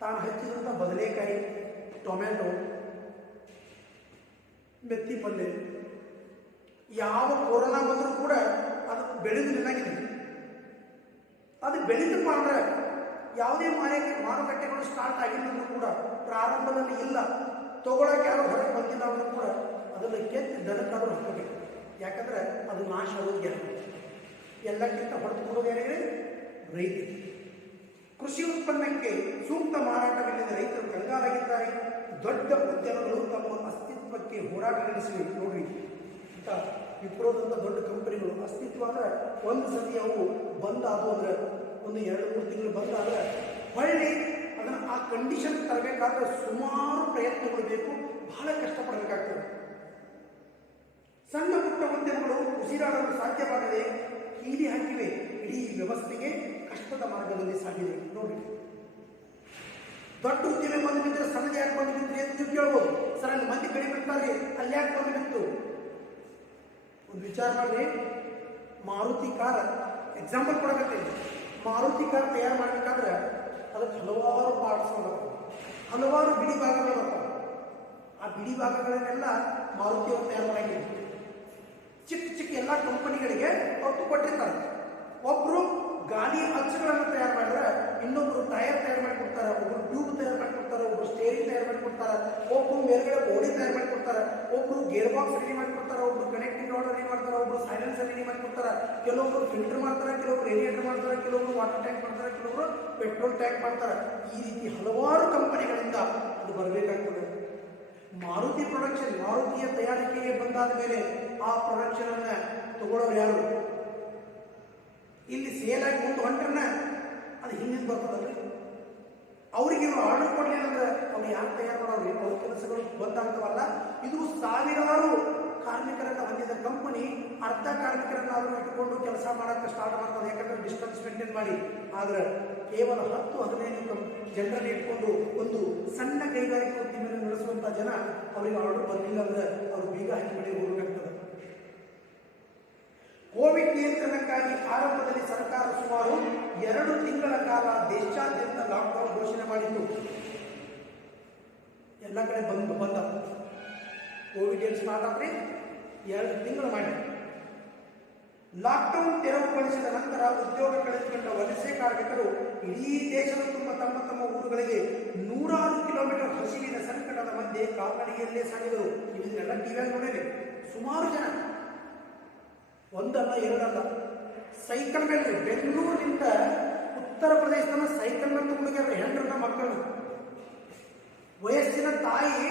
ತಾನು ಹಚ್ಚಿದಂಥ ಬದನೆಕಾಯಿ, ಟೊಮ್ಯಾಟೊ, ಮೆತ್ತಿ ಪಲ್ಯ ಯಾವ ಕೊರೋನಾ ಬಂದರೂ ಕೂಡ ಅದು ಬೆಳೆದು ನಿನ್ನಾಗಿದೆ. ಅದು ಬೆಳೆದಪ್ಪ ಅಂದ್ರೆ ಯಾವುದೇ ಮಾರುಕಟ್ಟೆಗಳು ಸ್ಟಾರ್ಟ್ ಆಗಿಲ್ಲಂದ್ರೂ ಕೂಡ, ಪ್ರಾರಂಭದಲ್ಲಿ ಇಲ್ಲ, ತಗೊಳಕ್ಕೆ ಯಾರು ಹೊರಗೆ ಬಂದಿಲ್ಲ ಅಂದ್ರೂ ಕೂಡ ಅದನ್ನು ಕೆತ್ತಿ ದನಕ್ಕಾದರೂ ಹಾಕಬೇಕು. ಯಾಕಂದ್ರೆ ಅದು ನಾಶ ಆಗೋದು ಎಲ್ಲಕ್ಕಿಂತ ಹೊಡೆದುಕೊಡೋದು ಯಾರಿಗೆ? ರೈತ. ಕೃಷಿ ಉತ್ಪನ್ನಕ್ಕೆ ಸೂಕ್ತ ಮಾರಾಟವಿಲ್ಲದೆ ರೈತರು ಕಂಗಾಲಾಗಿದ್ದಾರೆ. ದೊಡ್ಡ ಉದ್ಯಮಗಳು ತಮ್ಮ ಅಸ್ತಿತ್ವಕ್ಕೆ ಹೋರಾಟ ನಡೆಸಿವೆ. ನೋಡ್ರಿ, ಇಂಥ ವಿಪ್ರೋದಂಥ ದೊಡ್ಡ ಕಂಪನಿಗಳು ಅಸ್ತಿತ್ವ ಅಂದ್ರೆ ಒಂದು ಸತಿ ಅವು ಬಂದಾದವು ಅಂದ್ರೆ, ಒಂದು 2-3 ತಿಂಗಳು ಬಂದಾದ್ರೆ ಹೊಳ್ಳಿ ಅದನ್ನು ಆ ಕಂಡೀಷನ್ ತರಬೇಕಾದ್ರೆ ಸುಮಾರು ಪ್ರಯತ್ನಗಳು ಬೇಕು, ಬಹಳ ಕಷ್ಟಪಡಬೇಕಾಗ್ತದೆ. ಸಣ್ಣ ಪುಟ್ಟ ಉದ್ಯಮಗಳು ಉಸಿರಾಡಲು ಸಾಧ್ಯವಾಗದೆ ಕೀಲಿ ಹಾಕಿವೆ. ಇಡೀ ವ್ಯವಸ್ಥೆಗೆ ಕಷ್ಟದ ಮಾರ್ಗದಲ್ಲಿ ಸಾಗಿದೆ. ನೋಡಿ, ದೊಡ್ಡ ಉದ್ಯಮ ಬಂದು ಬಿದ್ದರೆ ಸಣ್ಣದು ಯಾಕೆ ಬಂದು ಬಿದ್ದರೆ ಅಂತ ನೀವು ಕೇಳ್ಬೋದು. ಸರ್, ಅಲ್ಲಿ ಮಂದಿ ಕಡಿಮೆ ಇರ್ತಾರೆ, ಅಲ್ಲಿ ಯಾಕೆ ಬಂದು ಬಿತ್ತು? ಒಂದು ವಿಚಾರ ಮಾಡಿ. ಮಾರುತಿ ಕಾರ್ ಎಕ್ಸಾಂಪಲ್ ಕೊಡಬೇಕಂತ, ಮಾರುತಿ ಕಾರ್ ತಯಾರು ಮಾಡಬೇಕಾದ್ರೆ ಅದಕ್ಕೆ ಹಲವಾರು ಪಾರ್ಟ್ಸ್ ಬರ್ತವೆ, ಹಲವಾರು ಬಿಡಿ ಭಾಗಗಳು ಬರ್ತವೆ. ಆ ಬಿಡಿ ಭಾಗಗಳನ್ನೆಲ್ಲ ಮಾರುತಿಯವರು ತಯಾರು ಮಾಡಂಗಿಲ್ಲ. ಚಿಕ್ಕ ಚಿಕ್ಕ ಎಲ್ಲ ಕಂಪನಿಗಳಿಗೆ ಒತ್ತು ಕೊಟ್ಟಿರ್ತಾರೆ. ಒಬ್ಬರು ಗಾಡಿ ಅಚ್ಚುಗಳನ್ನು ತಯಾರು ಮಾಡಿದ್ರೆ ಇನ್ನೊಬ್ರು ಟೈರ್ ತಯಾರು ಮಾಡಿಕೊಡ್ತಾರೆ, ಒಬ್ರು ಟ್ಯೂಬ್ ತಯಾರು ಮಾಡಿಕೊಡ್ತಾರೆ, ಒಬ್ರು ಸ್ಟೇರಿಂಗ್ ತಯಾರು ಮಾಡಿಕೊಡ್ತಾರೆ, ಒಬ್ಬರು ಮೇಲ್ಗಡೆ ಬಾಡಿ ತಯಾರು ಮಾಡಿಕೊಡ್ತಾರೆ, ಒಬ್ರು ಗೇರ್ ಬಾಕ್ಸ್ ರೆಡಿ ಮಾಡಿಕೊಡ್ತಾರೆ, ಒಬ್ರು ಕನೆಕ್ಟಿಂಗ್ ರಾಡ್ ರೆಡಿ ಮಾಡ್ತಾರೆ, ಒಬ್ರು ಸೈಲೆನ್ಸರ್ ರೆಡಿ ಮಾಡಿಕೊಡ್ತಾರೆ, ಕೆಲವೊಬ್ರು ಫಿಲ್ಟರ್ ಮಾಡ್ತಾರೆ, ಕೆಲವೊಬ್ರು ರೇಡಿಯೇಟರ್ ಮಾಡ್ತಾರೆ, ಕೆಲವೊಬ್ರು ವಾಟರ್ ಟ್ಯಾಂಕ್ ಮಾಡ್ತಾರೆ, ಕೆಲವೊಬ್ರು ಪೆಟ್ರೋಲ್ ಟ್ಯಾಂಕ್ ಮಾಡ್ತಾರೆ. ಈ ರೀತಿ ಹಲವಾರು ಕಂಪನಿಗಳಿಂದ ಅದು ಬರಬೇಕಾಗ್ತದೆ. ಮಾರುತಿ ಪ್ರೊಡಕ್ಷನ್, ಮಾರುತಿಯ ತಯಾರಿಕೆಗೆ ಬಂದಾದ ಮೇಲೆ ಆ ಪ್ರೊಡಕ್ಷನ್ ಅನ್ನ ತಗೊಳ್ಳೋರು ಯಾರು? ಇಲ್ಲಿ ಸೇಲ್ ಆಗಿ ಮುಂದೆ ಹೊಂಟ್ರನ್ನ ಅದು ಹಿಂದಿನ ಬರ್ತದಲ್ರಿ. ಅವ್ರಿಗೆ ಆರ್ಡರ್ ಕೊಡಲಿಲ್ಲ ಅಂದ್ರೆ ಅವ್ರು ಯಾರು ತಯಾರು ಮಾಡೋರು? ಅವ್ರ ಕೆಲಸಗಳು ಬಂದಾಗ್ತವಲ್ಲ. ಇದು ಸಾವಿರಾರು ಕಾರ್ಮಿಕರನ್ನ ಹೊಂದಿದ ಕಂಪನಿ ಅರ್ಧ ಕಾರ್ಮಿಕರನ್ನಾದರೂ ಇಟ್ಕೊಂಡು ಕೆಲಸ ಮಾಡೋಕ್ಕೆ ಸ್ಟಾರ್ಟ್ ಮಾಡ್ತದೆ. ಯಾಕಂದ್ರೆ ಡಿಸ್ಟೆನ್ಸ್ ಮೇಂಟೈನ್ ಮಾಡಿ. ಆದ್ರೆ ಕೇವಲ 10-15 ಜನರನ್ನು ಇಟ್ಕೊಂಡು ಒಂದು ಸಣ್ಣ ಕೈಗಾರಿಕೆ ಉದ್ಯಮ ನಡೆಸುವಂಥ ಜನ ಅವರಿಗೆ ಆರ್ಡರ್ ಬಂದಿಲ್ಲ ಅಂದ್ರೆ ಅವರು ಬೀಗ ಹಾಕಿ ಮನೆ ಹೋಗಬೇಕಾಗ್ತದೆ. ಕೋವಿಡ್ ನಿಯಂತ್ರಣಕ್ಕಾಗಿ ಆರಂಭದಲ್ಲಿ ಸರ್ಕಾರ ಸುಮಾರು 2 ತಿಂಗಳ ಕಾಲ ದೇಶಾದ್ಯಂತ ಲಾಕ್ಡೌನ್ ಘೋಷಣೆ ಮಾಡಿತ್ತು. ಎಲ್ಲ ಕಡೆ ಬಂದ ಕೋವಿಡ್ ಏನು ಸ್ಟಾರ್ಟ್ ಆದ್ರೆ 2 ತಿಂಗಳು ಮಾಡಿ ಲಾಕ್ಡೌನ್ ತೆರವುಗೊಳಿಸಿದ ನಂತರ ಉದ್ಯೋಗ ಕಳೆದುಕೊಂಡ ವಲಸೆ ಕಾರ್ಮಿಕರು ಇಡೀ ದೇಶದ ತಮ್ಮ ತಮ್ಮ ಊರುಗಳಿಗೆ ನೂರಾರು ಕಿಲೋಮೀಟರ್ ಹಸಿವಿನ ಸಂಕಟದ ಮಧ್ಯೆ ಕಾಲ್ನಡಿಗೆಯಲ್ಲೇ ಸಾಗಿದರು. ಇದನ್ನೆಲ್ಲ ಟಿವಿಯಾಗಿ ನೋಡಿರಿ. ಸುಮಾರು ಜನ, ಒಂದಲ್ಲ ಎರಡಲ್ಲ, ಸೈಕಲ್ ಮೇಲೆ ಬೆಂಗಳೂರಿನಿಂದ ಉತ್ತರ ಪ್ರದೇಶದ ಸೈಕಲ್ ಮೇಲೆ ತಗೊಂಡೋಗ್ಯಾರ ಹೆಣ್ಣರನ್ನ ಮಕ್ಕಳನ್ನ. ವಯಸ್ಸಿನ ತಾಯಿ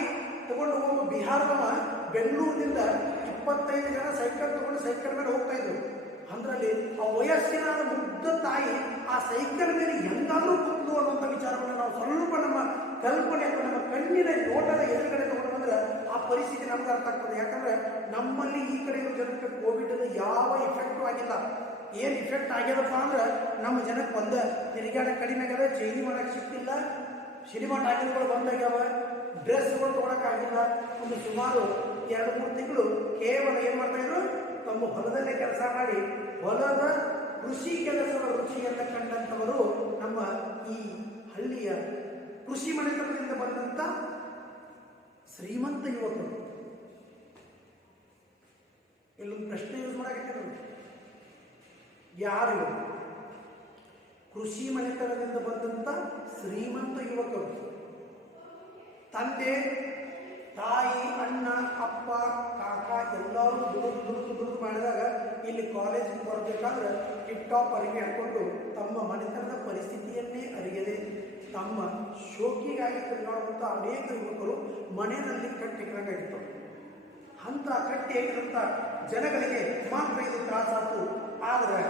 ತಗೊಂಡು ಹೋಗುವ ಬಿಹಾರದವ ಬೆಂಗಳೂರಿನಿಂದ 25 ಜನ ಸೈಕಲ್ ತಗೊಂಡು ಸೈಕಲ್ ಮೇಲೆ ಹೋಗ್ತಾ ಇದ್ರು. ಅಂದ್ರಲ್ಲಿ ಆ ವಯಸ್ಸಿನ ಮುಗ್ಧ ತಾಯಿ ಆ ಸೈಕಲ್ ಮೇಲೆ ಹೆಂಗಾದ್ರೂ ಕೂತು ಅನ್ನುವಂಥ ವಿಚಾರವನ್ನು ನಾವು ಸ್ವಲ್ಪ ನಮ್ಮ ಕಲ್ಪನೆ ಅಥವಾ ನಮ್ಮ ಕಣ್ಣಿನ ನೋಟದ ಎದುರುಗಡೆ ತಗೊಂಡು ಬಂದ್ರೆ ಆ ಪರಿಸ್ಥಿತಿ ನಮ್ಗೆ ಅರ್ಥ ಆಗ್ತದೆ. ಯಾಕಂದ್ರೆ ನಮ್ಮಲ್ಲಿ ಈ ಕಡೆ ಜನಕ್ಕೆ ಕೋವಿಡ್ ಯಾವ ಇಫೆಕ್ಟು ಆಗಿಲ್ಲ. ಏನು ಇಫೆಕ್ಟ್ ಆಗ್ಯದಪ್ಪ ಅಂದ್ರೆ ನಮ್ಮ ಜನಕ್ಕೆ ಒಂದೇ ತಿರುಗಾಡ ಕಡಿಮೆ ಆಗ್ಯದ, ಚೈನಿ ಮಾಡಕ್ಕೆ ಸಿಕ್ತಿಲ್ಲ, ಸಿನಿಮಾ ಟಾಕೀಸ್ಗಳು ಬಂದಾಗ್ಯಾವ, ಡ್ರೆಸ್ಗಳು ತೊಗೊಳಕ್ಕಾಗಿಲ್ಲ. ಒಂದು ಸುಮಾರು 2-3 ತಿಂಗಳು ಕೇವಲ ಏನು ಮಾಡ್ತಾ ಇದ್ರು, ತಮ್ಮ ಹೊಲದಲ್ಲೇ ಕೆಲಸ ಮಾಡಿ ಹೊಲದ ಕೃಷಿ ಕೆಲಸದ ರುಚಿಯನ್ನು ಕಂಡಂಥವರು ನಮ್ಮ ಈ ಹಳ್ಳಿಯ ಕೃಷಿ ಮನೆತನದಿಂದ ಬಂದಂಥ ಶ್ರೀಮಂತ ಯುವಕರು. ಇಲ್ಲೊಂದು ಪ್ರಶ್ನೆ ಯೂಸ್ ಮಾಡಾಕಿದ್ರು, ಯಾರು ಕೃಷಿ ಮನೆತನದಿಂದ ಬಂದಂಥ ಶ್ರೀಮಂತ ಯುವಕರು, ತಂದೆ ತಾಯಿ ಅಣ್ಣ ಅಪ್ಪ ಕಾಕ ಎಲ್ಲರೂ ದುಡಿದು ಮಾಡಿದಾಗ ಇಲ್ಲಿ ಕಾಲೇಜಿಗೆ ಬರಬೇಕಾದ್ರೆ ಟಿಪ್ ಟಾಪ್ ಅರಿವಿ ಹಾಕೊಂಡು ತಮ್ಮ ಮನೆತನದ ಪರಿಸ್ಥಿತಿಯನ್ನೇ ಅರಿಯದೆ ತಮ್ಮ ಶೋಕಿಗಾಗಿ ತಿರುಗಾಡುವಂಥ ಅನೇಕ ಯುವಕರು ಮನೆಯಲ್ಲಿ ಕಟ್ಟಿಕ್ಕಾಗಿತ್ತು. ಅಂಥ ಕಟ್ಟಿ ಆಗಿರುವಂಥ ಜನಗಳಿಗೆ ಮಾತ್ರ ಇದು ತ್ರಾಸಾತು. ಆದರೆ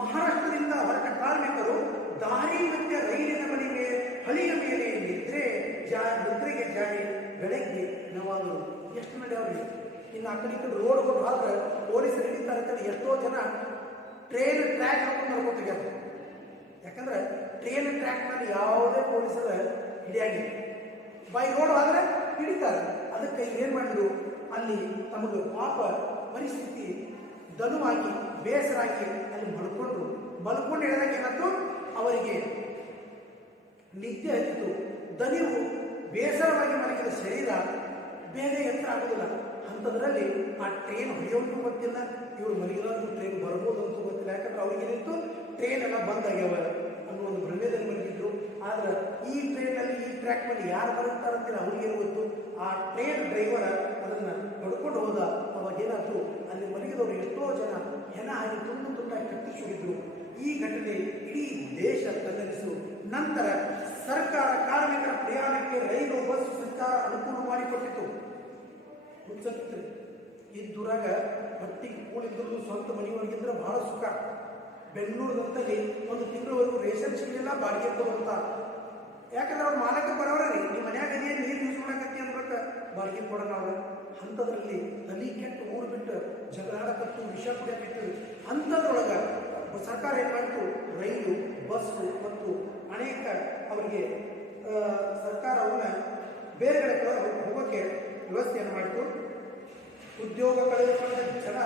ಮಹಾರಾಷ್ಟ್ರದಿಂದ ಹೊರಟ ಕಾರ್ಮಿಕರು ದಾರಿ ಮಧ್ಯೆ ರೈಲಿನ ಬಳಿಗೆ ಹಳಿಯ ಮೇಲೆ ನಿದ್ರೆಗೆ ಜಾರಿ ಬೆಳಗ್ಗೆ ನವಾದರು. ಎಷ್ಟು ನಡೆಯವ್ರಿಗೆ ಇನ್ನು ಆ ಕಡೆ ರೋಡ್ ಕೊಟ್ಟು ಆದ್ರೆ ಪೊಲೀಸರು ಹಿಡಿತಾರೆ ಅಂತೇಳಿ ಎಷ್ಟೋ ಜನ ಟ್ರೈನ್ ಟ್ರ್ಯಾಕ್ ಹಾಕೊಂಡು ನಡ್ಕೊತಿದ್ದಾರೆ. ಯಾಕಂದ್ರೆ ಟ್ರೈನ್ ಟ್ರ್ಯಾಕ್ನಲ್ಲಿ ಯಾವುದೇ ಪೊಲೀಸರ ಹಿಡಿಯಾಗಿಲ್ಲ, ಬೈ ರೋಡ್ ಆದರೆ ಹಿಡಿತಾರೆ. ಅದಕ್ಕೆ ಏನು ಮಾಡಿದ್ರು, ಅಲ್ಲಿ ತಮಗೆ ಪಾಪ ಪರಿಸ್ಥಿತಿ ದನುವಾಗಿ ಬೇಸರಾಗಿ ಅಲ್ಲಿ ಮಲ್ಕೊಂಡು ಹೇಳಿದಾಗ ಏನಾಯ್ತು, ಅವರಿಗೆ ನಿದ್ದೆ ಹತ್ತಿತು. ದನಿವು ಬೇಸರವಾಗಿ ಮಲಗಿದ ಶರೀರ ಬೇರೆ ಎತ್ತರ ಆಗೋದಿಲ್ಲ. ಅಂಥದ್ರಲ್ಲಿ ಆ ಟ್ರೈನ್ ಹೊಡೆಯೋದು ಗೊತ್ತಿಲ್ಲ, ಇವರು ಮಲಗಿರೋದು ಟ್ರೈನ್ ಬರ್ಬೋದು ಅಂತ ಗೊತ್ತಿಲ್ಲ. ಯಾಕಂದ್ರೆ ಅವ್ರಿಗೇನಿತ್ತು, ಟ್ರೈನ್ ಎಲ್ಲ ಬಂದಾಗ್ಯಾವ ಅನ್ನೋ ಒಂದು ಭ್ರಮೆದಲ್ಲಿ ಮಲಗಿದ್ರು. ಆದ್ರೆ ಈ ಟ್ರೈನಲ್ಲಿ ಈ ಟ್ರ್ಯಾಕ್ ಮೇಲೆ ಯಾರು ಬರುತ್ತಾರಂತೇಳಿ ಅವ್ರಿಗೇನು ಗೊತ್ತು. ಆ ಟ್ರೈನ್ ಡ್ರೈವರ್ ಅದನ್ನು ಹೊಡ್ಕೊಂಡು ಹೋದ. ಅವಾಗ ಏನಾಯ್ತು, ಅಲ್ಲಿ ಮಲಗಿದವರು ಎಷ್ಟೋ ಜನ ಹೆಣ ಹಾಕಿ ತುಂಡಾಗಿ ಕತ್ತಿಸಿದ್ರು. ಈ ಘಟನೆ ಇಡೀ ದೇಶ ತಲ್ಲರಿಸು. ನಂತರ ಸರ್ಕಾರ ಕಾರ್ಮಿಕರ ಪ್ರಯಾಣಕ್ಕೆ ರೈಲು ಬಸ್ ಸಂಚಾರ ಅನುಕೂಲ ಮಾಡಿಕೊಟ್ಟಿತು. ಇದ್ದೂರಾಗ ಹೊಟ್ಟಿಗೆ ಕೂಳಿದ್ರು ಸ್ವಂತ ಮನೆಯೊಳಗಿದ್ರೆ ಬಹಳ ಸುಖ. ಬೆಂಗಳೂರಿನಲ್ಲಿ ಒಂದು ತಿಂಗಳವರೆಗೂ ರೇಷನ್ ಸಿಗಲಿಲ್ಲ, ಬಾಡಿಗೆ ಕೊಡುವಂತ. ಯಾಕಂದ್ರೆ ಅವ್ರು ಮಾಲಕ ಬರೋರ ರೀ, ನಿಮ್ಮ ಮನ್ಯಾಗ ಅದೇನು ನೀರು ಯೂಸ್ ಮಾಡಕತ್ತಿ ಅಂದ್ಬಿಟ್ಟು ಬಾಡಿಗೆ ಕೊಡೋಣ. ಅವ್ರು ಅಂಥದ್ರಲ್ಲಿ ತಲೆ ಕೆಟ್ಟು ಊರು ಬಿಟ್ಟು ಜಗಳಾಡಕತ್ತು, ವಿಷ ಕುಡಿಯಕತ್ತು. ಅಂಥದ್ರೊಳಗೆ ಸರ್ಕಾರ ಏನು ಮಾಡಿತು, ರೈಲು ಬಸ್ಸು ಮತ್ತು ಅನೇಕ ಅವರಿಗೆ ಸರ್ಕಾರ ಅವನ್ನ ಬೇರೆ ಕಡೆ ಹೋಗೋಕ್ಕೆ ವ್ಯವಸ್ಥೆಯನ್ನು ಮಾಡಿತು. ಉದ್ಯೋಗ ಕಳೆದುಕೊಂಡ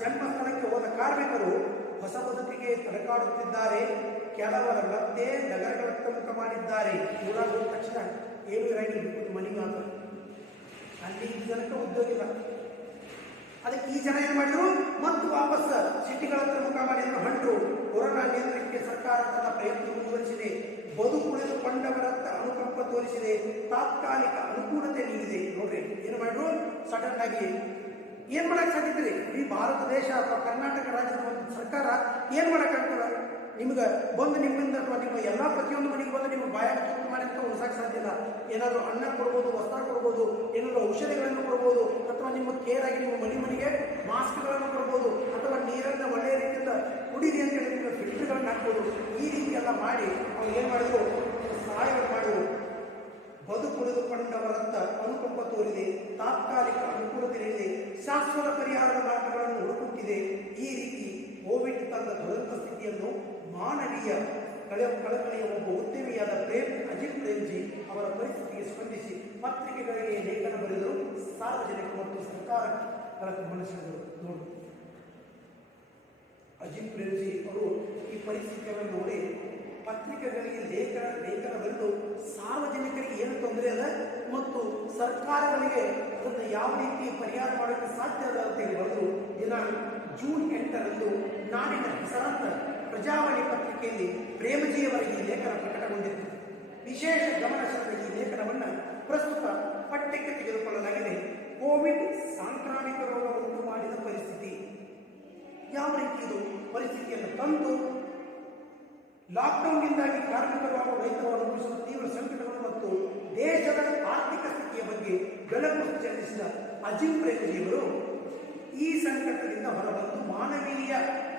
ಜನ್ಮಸ್ಥಳಕ್ಕೆ ಹೋದ ಕಾರ್ಮಿಕರು ಹೊಸ ಬದುಕಿಗೆ ತಡಕಾಡುತ್ತಿದ್ದಾರೆ. ಕೆಲವರ ಮತ್ತೆ ನಗರಗಳತ್ತ ಮುಖ ಮಾಡಿದ್ದಾರೆ. ಊರಾಗ ಹೋದ ತಕ್ಷಣ ಏನು ಇರಂಗಿಲ್ಲ, ಮನೆಗೆ ಮಾತ್ರ. ಅಲ್ಲಿ ಈ ಜನಕ್ಕೆ ಉದ್ಯೋಗ ಇಲ್ಲ. ಅದಕ್ಕೆ ಈ ಜನ ಏನು ಮಾಡಿದ್ರು, ಮತ್ತು ವಾಪಸ್ ಸಿಟಿಗಳ ಹತ್ರ ಮುಖ ಮಾಡಿ ಹೊಂಟರು. ಕೊರೋನಾ ನಿಯಂತ್ರಣಕ್ಕೆ ಸರ್ಕಾರ ತನ್ನ ಪ್ರಯತ್ನ ಮುಂದುವರಿಸಿದೆ. ಬದುಕುಳಿದುಕೊಂಡವರತ್ತ ಅನುಕಂಪ ತೋರಿಸಿದೆ, ತಾತ್ಕಾಲಿಕ ಅನುಕೂಲತೆ ನೀಡಿದೆ. ನೋಡ್ರಿ ಏನು ಮಾಡಿದ್ರು, ಸಡನ್ ಆಗಿ ಏನ್ ಮಾಡಕ್ ಸಾಧ್ಯತೆ? ಈ ಭಾರತ ದೇಶ ಅಥವಾ ಕರ್ನಾಟಕ ರಾಜ್ಯದ ಒಂದು ಸರ್ಕಾರ ಏನ್ ಮಾಡಕ್ಕಾಗ್ತದ? ನಿಮ್ಗೆ ಬಂದು ನಿಮ್ಮಿಂದ ಅಥವಾ ನಿಮ್ಮ ಎಲ್ಲ ಪ್ರತಿಯೊಂದು ಮನೆಗೆ ಬಂದು ನಿಮ್ಮ ಬಾಯಾಗ ತುರ್ತು ಮಾಡಿ ಅಂತ ಉಳಿಸಕ್ಕೆ ಸಾಧ್ಯ ಇಲ್ಲ. ಏನಾದರೂ ಅನ್ನ ಕೊಡ್ಬೋದು, ವಸ್ತ್ರ ಕೊಡ್ಬೋದು, ಏನಾದರೂ ಔಷಧಿಗಳನ್ನು ಕೊಡ್ಬೋದು, ಅಥವಾ ನಿಮ್ಮ ಕೇರ್ ಆಗಿ ನಿಮ್ಮ ಮನೆಗೆ ಮಾಸ್ಕ್ಗಳನ್ನು ಕೊಡ್ಬೋದು, ಅಥವಾ ನೀರನ್ನು ಒಳ್ಳೆಯ ರೀತಿಯಿಂದ ಕುಡಿದಿ ಅಂತ ಹೇಳಿ ನಿಮ್ಮ ಫಿಲ್ಟರ್ಗಳನ್ನು ಹಾಕ್ಬೋದು. ಈ ರೀತಿ ಎಲ್ಲ ಮಾಡಿ ಅವ್ರು ಏನು ಮಾಡಿದ್ರು, ಸಹಾಯವನ್ನು ಮಾಡಿದ್ರು. ಬದುಕುಳಿದುಕೊಂಡವರಂತ ಅನುಕಂಪ ತೋರಿದೆ, ತಾತ್ಕಾಲಿಕ ಅನುಕೂಲತೆ ನೀಡಿದೆ, ಶಾಶ್ವತ ಪರಿಹಾರದ ಮಾರ್ಗಗಳನ್ನು ಹುಡುಕುತ್ತಿದೆ. ಈ ರೀತಿ ಕೋವಿಡ್ ತಂದ ದುರಂತ ಸ್ಥಿತಿಯನ್ನು ಮಾನವೀಯ ಕಳಕಳಿಯ ಒಬ್ಬ ಉದ್ಯಮಿಯಾದ ಅಜಿತ್ ಪ್ರೇಮ್ಜಿ ಅವರ ಪರಿಸ್ಥಿತಿಗೆ ಸ್ಪಂದಿಸಿ ಪತ್ರಿಕೆಗಳಿಗೆ ಲೇಖನ ಬರೆದರು. ಸಾರ್ವಜನಿಕ ಮತ್ತು ಸರ್ಕಾರಗಳ ಗಮನಿಸಿದರು. ನೋಡಿ, ಅಜಿತ್ ಪ್ರೇಮ್ಜಿ ಅವರು ಈ ಪರಿಸ್ಥಿತಿಯನ್ನು ನೋಡಿ ಪತ್ರಿಕೆಗಳಿಗೆ ಲೇಖನ ಬರೆದು ಸಾರ್ವಜನಿಕರಿಗೆ ಏನು ತೊಂದರೆ ಅದ ಮತ್ತು ಸರ್ಕಾರಗಳಿಗೆ ಅದನ್ನು ಯಾವ ರೀತಿ ಪರಿಹಾರ ಮಾಡೋಕ್ಕೆ ಸಾಧ್ಯ ಅದ ಅಂತ ಹೇಳಿ ಬರೆದು ಜೂನ್ 8ರಂದು ನಾಡಿನ ಹೆಸರಾಂತ ಪ್ರಜಾವಾಣಿ ಪತ್ರಿಕೆಯಲ್ಲಿ ಪ್ರೇಮಜಿಯವರಿಗೆ ಈ ಲೇಖನ ಪ್ರಕಟಗೊಂಡಿತ್ತು. ವಿಶೇಷ ಗಮನ ಸೆಳೆದ ಈ ಲೇಖನವನ್ನು ಪ್ರಸ್ತುತ ಪಠ್ಯಕ್ಕೆ ತೆಗೆದುಕೊಳ್ಳಲಾಗಿದೆ. ಕೋವಿಡ್ ಸಾಂಕ್ರಾಮಿಕ ರೋಗ ಉಂಟು ಮಾಡಿದ ಪರಿಸ್ಥಿತಿ, ಯಾವ ರೀತಿ ಇದು ಪರಿಸ್ಥಿತಿಯನ್ನು ತಂದು ಲಾಕ್ಡೌನ್ನಿಂದಾಗಿ ಕಾರ್ಮಿಕರು ಹಾಗೂ ರೈತರು ಅನುಭವಿಸುವ ತೀವ್ರ ಸಂಕಟಗಳು ಮತ್ತು ದೇಶದ ಆರ್ಥಿಕ ಸ್ಥಿತಿಯ ಬಗ್ಗೆ ಬೆಳಕು ಚೆಲ್ಲಿಸಿದ ಅಜಿಂ ಪ್ರೇಮಜಿಯವರು ಈ ಸಂಕಟದಿಂದ ಹೊರಬಂದು ಮಾನವೀಯ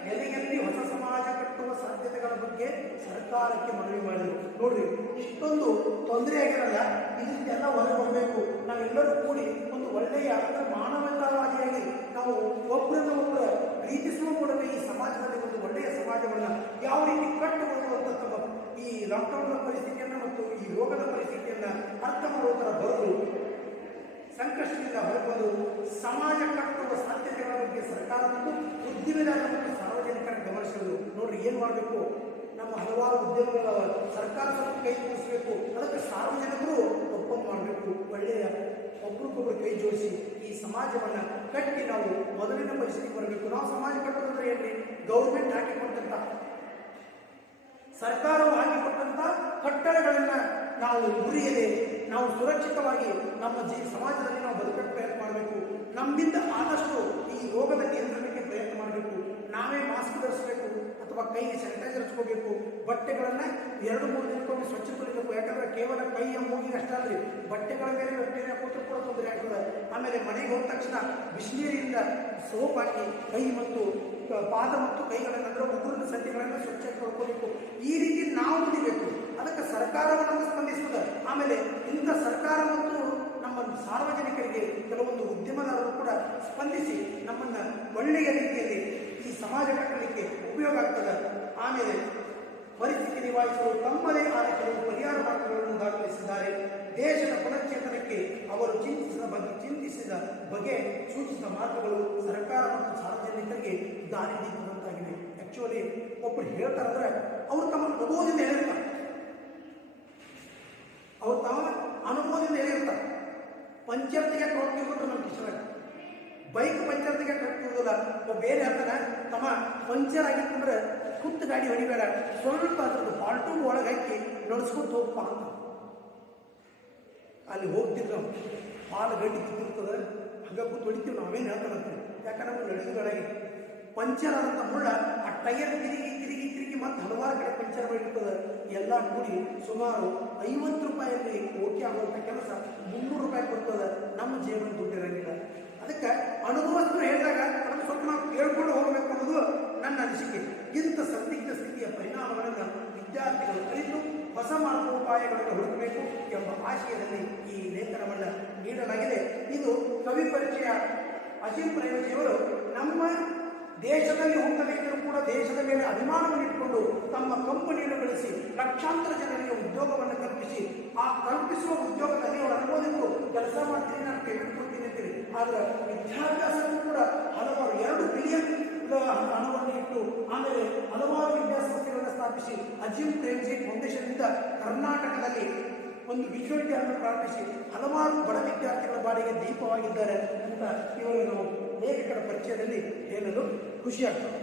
ನೆಲೆಯಲ್ಲಿ ಹೊಸ ಸಮಾಜ ಕಟ್ಟುವ ಸಾಧ್ಯತೆಗಳ ಬಗ್ಗೆ ಸರ್ಕಾರಕ್ಕೆ ಮನವಿ ಮಾಡಿದರು. ನೋಡ್ರಿ, ಇಷ್ಟೊಂದು ತೊಂದರೆ ಆಗಿರಲ್ಲ, ಇದಕ್ಕೆಲ್ಲ ಹೊರಬರಬೇಕು. ನಾವೆಲ್ಲರೂ ಕೂಡಿ ಒಂದು ಒಳ್ಳೆಯ ಮಾನವತಾವಾದಿಯಾಗಿ ನಾವು ಒಬ್ಬರನ್ನ ಒಬ್ಬರು ಪ್ರೀತಿಸುವ ಮೂಲಕ ಈ ಸಮಾಜದಲ್ಲಿ ಒಂದು ಒಳ್ಳೆಯ ಸಮಾಜವನ್ನು ಯಾವ ರೀತಿ ಕಟ್ಟಬಹುದು ಅಂತ ಈ ಲಾಕ್ಡೌನ್ನ ಪರಿಸ್ಥಿತಿಯನ್ನು ಮತ್ತು ಈ ರೋಗದ ಪರಿಸ್ಥಿತಿಯನ್ನು ಅರ್ಥ ಮಾಡುವ ಬರಲು ಸಂಕಷ್ಟದಿಂದ ಹೊರಬಂದು ಸಮಾಜ ಕಟ್ಟುವ ಸಾಧ್ಯತೆಗಳ ಬಗ್ಗೆ ಸರ್ಕಾರ ಮತ್ತು ಉದ್ಯಮಿದಾರ ಮತ್ತು ಸಾರ್ವಜನಿಕರ ಗಮನಿಸಲು ನೋಡ್ರಿ ಏನು ಮಾಡಬೇಕು. ನಮ್ಮ ಹಲವಾರು ಉದ್ಯಮಗಳ ಸರ್ಕಾರ ಕೈ ಜೋಡಿಸಬೇಕು, ಅದಕ್ಕೆ ಸಾರ್ವಜನಿಕರು ಒಪ್ಪಂದ ಮಾಡಬೇಕು. ಒಳ್ಳೆಯ ಒಬ್ರಿಗೊಬ್ರು ಕೈ ಜೋಡಿಸಿ ಈ ಸಮಾಜವನ್ನು ಕಟ್ಟಿ ನಾವು ಮೊದಲಿನ ಪರಿಸ್ಥಿತಿಗೆ ಬರಬೇಕು. ನಾವು ಸಮಾಜ ಕಟ್ಟೋದಂದ್ರೆ ಏನ್ರಿ, ಗೌರ್ಮೆಂಟ್ ಹಾಕಿಕೊಟ್ಟಂತ ಸರ್ಕಾರವು ಹಾಕಿಕೊಟ್ಟಂತ ಕಟ್ಟಡಗಳನ್ನ ನಾವು ಮುರಿಯದೆ ನಾವು ಸುರಕ್ಷಿತವಾಗಿ ನಮ್ಮ ಸಮಾಜದಲ್ಲಿ ನಾವು ಬದುಕಕ್ಕೆ ಪ್ರಯತ್ನ ಮಾಡಬೇಕು. ನಮ್ಮಿಂದ ಆದಷ್ಟು ಈ ರೋಗದ ನಿಯಂತ್ರಣಕ್ಕೆ ಪ್ರಯತ್ನ ಮಾಡಬೇಕು. ನಾವೇ ಮಾಸ್ಕ್ ಧರಿಸಬೇಕು ಅಥವಾ ಕೈಗೆ ಸ್ಯಾನಿಟೈಸರ್ ಹಚ್ಕೋಬೇಕು. ಬಟ್ಟೆಗಳನ್ನು 2-3 ದಿನಕ್ಕೊಮ್ಮೆ ಸ್ವಚ್ಛಗೊಳಿಸಬೇಕು. ಯಾಕಂದ್ರೆ ಕೇವಲ ಕೈಯ ಮೂಗಿಗೆ ಅಷ್ಟಾದ್ರೆ ಬಟ್ಟೆಗಳ ಮೇಲೆ ಬ್ಯಾಕ್ಟೀರಿಯಾ ಕೂತು ಕೂಡ ತೊಂದರೆ ಆಗ್ತದೆ. ಆಮೇಲೆ ಮನೆಗೆ ಹೋದ ತಕ್ಷಣ ಬಿಸಿನೀರಿನಿಂದ ಸೋಪ್ ಹಾಕಿ ಕೈ ಮತ್ತು ಪಾದ ಮತ್ತು ಕೈಗಳನ್ನು ಅಂದರೆ ಉಗುರಿನ ಸಂಧಿಗಳನ್ನು ಸ್ವಚ್ಛ ತೊಳ್ಕೋಬೇಕು. ಈ ರೀತಿ ನಾವು ನುಡಿಬೇಕು. ಅದಕ್ಕೆ ಸರ್ಕಾರವನ್ನು ಸ್ಪಂದಿಸ್ತದೆ. ಆಮೇಲೆ ಇಂಥ ಸರ್ಕಾರ ಮತ್ತು ನಮ್ಮ ಸಾರ್ವಜನಿಕರಿಗೆ ಕೆಲವೊಂದು ಉದ್ಯಮದಾರರು ಕೂಡ ಸ್ಪಂದಿಸಿ ನಮ್ಮನ್ನು ಒಳ್ಳೆಯ ರೀತಿಯಲ್ಲಿ ಈ ಸಮಾಜ ಕಟ್ಟಲಿಕ್ಕೆ ಉಪಯೋಗ ಆಗ್ತದೆ. ಆಮೇಲೆ ಪರಿಸ್ಥಿತಿ ನಿಭಾಯಿಸಲು ತಮ್ಮದೇ ಆದ ಕೆಲವು ಪರಿಹಾರ ಮಾರ್ಗಗಳನ್ನು ದಾಖಲಿಸಿದ್ದಾರೆ. ದೇಶದ ಪುನಶ್ಚೇತನಕ್ಕೆ ಅವರು ಚಿಂತಿಸಿದ ಬಗೆ ಸೂಚಿಸಿದ ಮಾರ್ಗಗಳು ಸರ್ಕಾರ ಮತ್ತು ಸಾರ್ವಜನಿಕರಿಗೆ ದಾರಿ ನೀಡುವಂತಾಗಿವೆ. ಆಕ್ಚುಲಿ ಒಬ್ಬರು ಹೇಳ್ತಾರಂದ್ರೆ ಅವರು ತಮ್ಮ ಅನುಭವದಿಂದ ಹೇಳಿರ್ತಾರೆ. ಅವ್ರು ತಮ್ಮ ಅನುಭವದಿಂದ ಹೇಳಿರ್ತಾರೆ. ಪಂಚರ್ ತೆಗೆ ಕೊಟ್ಟಿರ್ಬಿಟ್ರು ನಮ್ಮ ಕಿಶನ್ ಬೈಕ್ ಪಂಚರ್ ತೆಗೆ ಕಟ್ಟಿರೋದಿಲ್ಲ. ಬೇರೆ ಹೇಳ್ತಾನೆ, ತಮ್ಮ ಪಂಚರ್ ಆಗಿತ್ತಂದ್ರೆ ಕುತ್ತು ಗಾಡಿ ಹೊಡಿಬೇಡ, ಸ್ವಲ್ಪ ಅದ್ರದ್ದು ಹಾಲ್ಟು ಒಳಗೆ ಹಾಕಿ ನಡೆಸ್ಕೊಟ್ಟು ಹೋಗ್ಪ ಅಂತ. ಅಲ್ಲಿ ಹೋಗ್ತಿದ್ರು ನಾವು, ಹಾಲು ಗಡ್ಡಿ ತಿಂದಿರ್ತದೆ, ಹಂಗ ಕೂತು ಹೊಡಿತೀವಿ. ನಾವೇನು ಹೇಳ್ತಾರಂತೆ, ಯಾಕಂದ್ರೆ ನಾವು ನಡೆಸಿದೊಳಗೆ ಪಂಚರ್ ಆದಂಥ ಮುಳ್ಳ ಆ ಟೈರ್ ತಿರುಗಿ ಮತ್ತೆ ಹಲವಾರು ಕಡೆ ಪಂಚರ್ ಮಾಡಿರ್ತದೆ. ಎಲ್ಲ ಕೂಡಿ ಸುಮಾರು 50 ರೂಪಾಯಲ್ಲಿ ಓಕೆ ಆಗುವಂಥ ಕೆಲಸ 300 ರೂಪಾಯಿ ಕೊಡ್ತದೆ. ನಮ್ಮ ಜೀವನ ದುಡ್ಡಿರಂಗಿಲ್ಲ. ಅದಕ್ಕೆ ಅನುಭವಸ್ಥರು ಹೇಳಿದಾಗ ಅದನ್ನು ಸ್ವಲ್ಪ ನಾವು ಕೇಳ್ಕೊಂಡು ಹೋಗಬೇಕು ಅನ್ನೋದು ನನ್ನ ಅನಿಸಿಕೆ. ಇಂಥ ಸಂದಿಗ್ಧ ಸ್ಥಿತಿಯ ಪರಿಣಾಮಗಳನ್ನು ವಿದ್ಯಾರ್ಥಿಗಳು ಅರಿತು ಹೊಸ ಮಾರ್ಗೋಪಾಯಗಳನ್ನು ಹುಡುಕಬೇಕು ಎಂಬ ಆಶಯದಲ್ಲಿ ಈ ಲೇಖನವನ್ನು ನೀಡಲಾಗಿದೆ. ಇದು ಕವಿ ಪರಿಚಯ ಅಜಿಂ ಪ್ರೇಮಜಿಯವರು ನಮ್ಮ ದೇಶದಲ್ಲಿ ಹುಟ್ಟಬೇಕಿದ್ದರೂ ಕೂಡ ದೇಶದ ಮೇಲೆ ಅಭಿಮಾನವನ್ನು ಇಟ್ಟುಕೊಂಡು ತಮ್ಮ ಕಂಪನಿಯನ್ನು ಬೆಳೆಸಿ ಲಕ್ಷಾಂತರ ಜನರಿಗೆ ಉದ್ಯೋಗವನ್ನು ಕಲ್ಪಿಸಿ ಆ ಕಲ್ಪಿಸುವ ಉದ್ಯೋಗದಲ್ಲಿ ಅವರು ಅನುಮೋದಿಟ್ಟು ಕೆಲಸ ಮಾಡ್ತೀನಿ, ನಾನು ಪೇಮೆಂಟ್ ಕೊಡ್ತೀನಿ ಅಂತೀರಿ. ಆದರೆ ವಿದ್ಯಾಭ್ಯಾಸಕ್ಕೂ ಕೂಡ ಹಲವಾರು 2 ಬಿಲಿಯನ್ ಹಣವನ್ನು ಇಟ್ಟು ಆಮೇಲೆ ಹಲವಾರು ವಿದ್ಯಾಸಂಸ್ಥೆಗಳನ್ನು ಸ್ಥಾಪಿಸಿ ಅಜಿಂ ಪ್ರೇಮಜಿ ಫೌಂಡೇಶನ್ನಿಂದ ಕರ್ನಾಟಕದಲ್ಲಿ ಒಂದು ವಿಶ್ವವಿದ್ಯಾಲಯ ಪ್ರಾರಂಭಿಸಿ ಹಲವಾರು ಬಡ ವಿದ್ಯಾರ್ಥಿಗಳ ಬಾಡಿಗೆ ದೀಪವಾಗಿದ್ದಾರೆ ಅಂತ ಇವರು ನಾವು ಲೇಖಕರ ಪರಿಚಯದಲ್ಲಿ ಹೇಳಲು ಖುಷಿಯಾಗ್ತದೆ.